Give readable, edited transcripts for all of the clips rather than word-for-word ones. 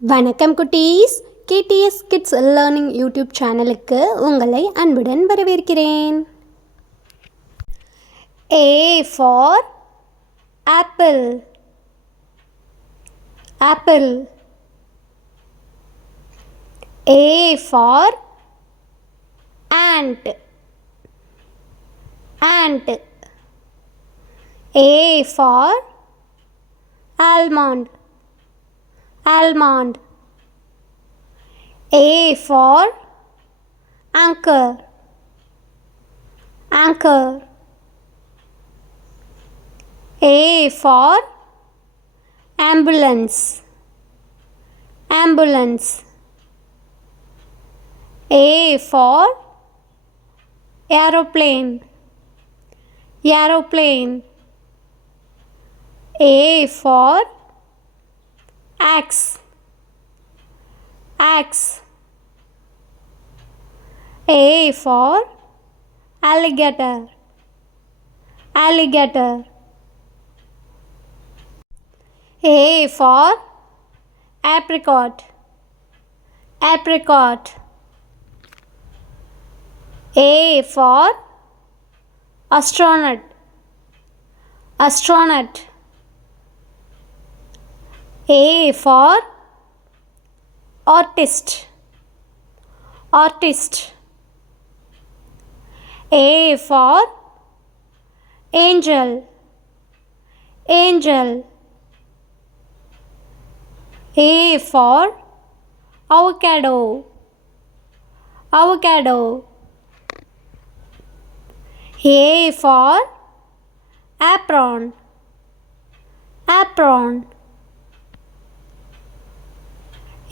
வணக்கம் குட்டீஸ். KDS kids learning YouTube சேனலுக்கு உங்களை அன்புடன் வரவேற்கிறேன். A for apple. Apple. A for ant. Ant. A for almond. Almond. A for anchor. Anchor. A for ambulance. Ambulance. A for aeroplane. Aeroplane. A for axe. Axe. A for alligator. Alligator. A for apricot. Apricot. A for astronaut. Astronaut. A for artist. Artist. A for angel. Angel. A for avocado. Avocado. A for apron. Apron.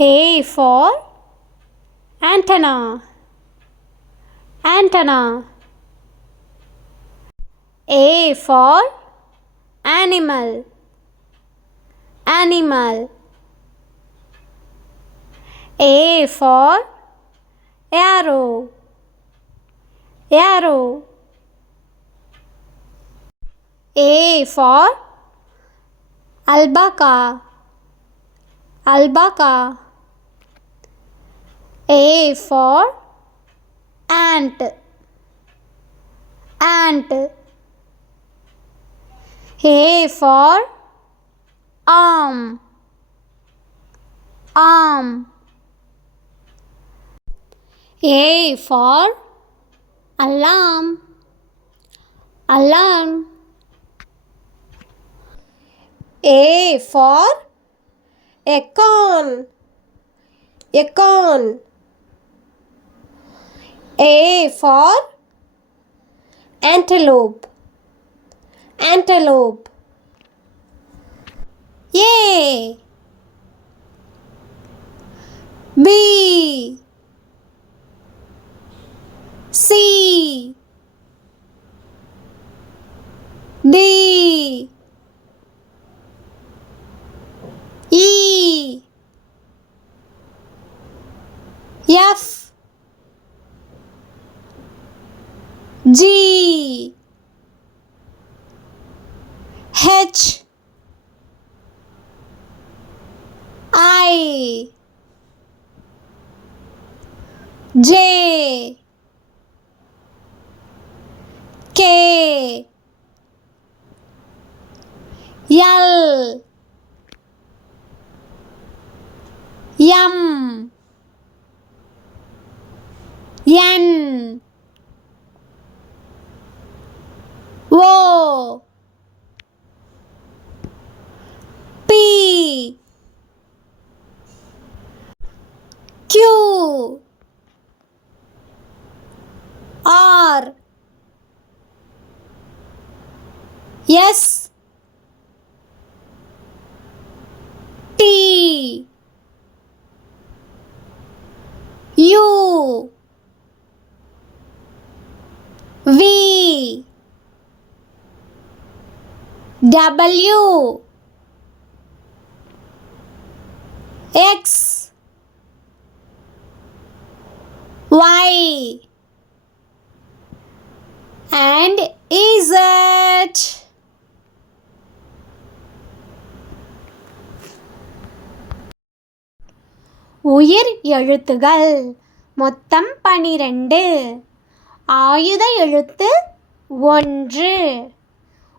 A for antenna. Antenna. A for animal. Animal. A for arrow. Arrow. A for albaca. Albaca. A for ant. Ant. A for arm. Arm. A for alarm. Alarm. A for acorn. Acorn. A for antelope. Antelope. A. B. C. D. E. F. G. H. I. J. K. L. M. N. O. P. Q. R. S. T. U. V. W. X. Y. And Z. உயிர் எழுத்துகள் மொத்தம் 12. ஆயுத எழுத்து 1.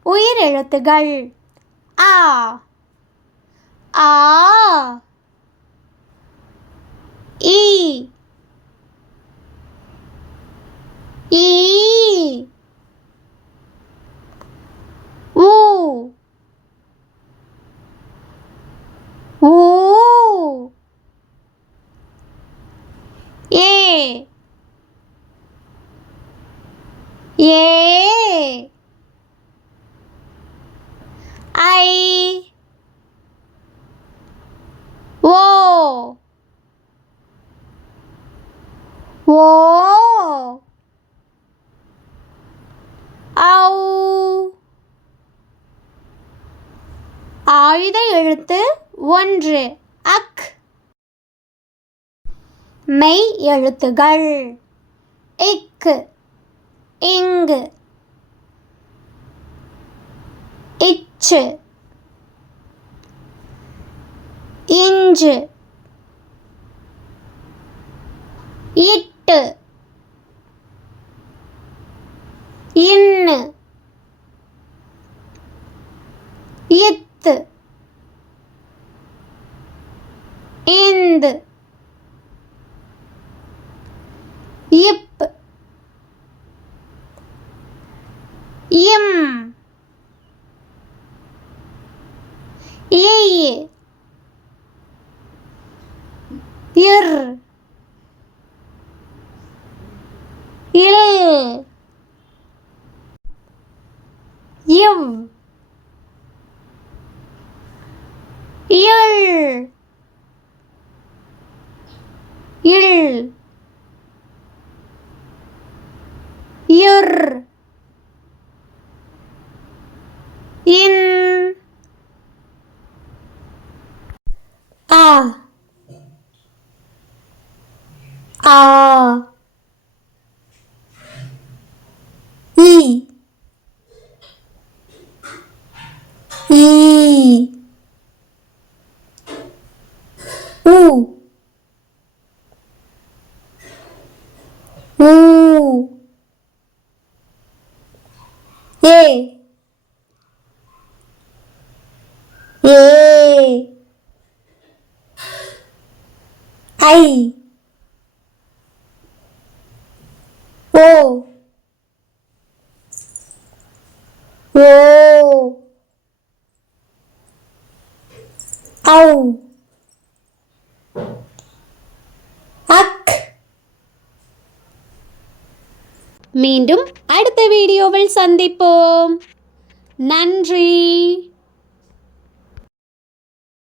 உயிர் எழுத்துகள் ஆ, ஆ, ஈ, ஈ, ஊ, ஊ, ஏ, ஏ, ஐ, ஓ, ஓ, ஔ. ஆயுத எழுத்து 1 அக். மெய் எழுத்துகள் இக்கு, இங்கு, இச்சு, இஞ்சு, இட்டு, இன்னு, இத்து, இந்து, இப், இம், இய், இர், இல், இவ், இள், இள், இர், இன், ஆ, ஆ, ஈ, ஈ, ஊ, ஊ, ஏ, ஏ, ஐ, ஓ, ஓ, ஔ, அக். மீண்டும் அடுத்த வீடியோவில் சந்திப்போம். நன்றி.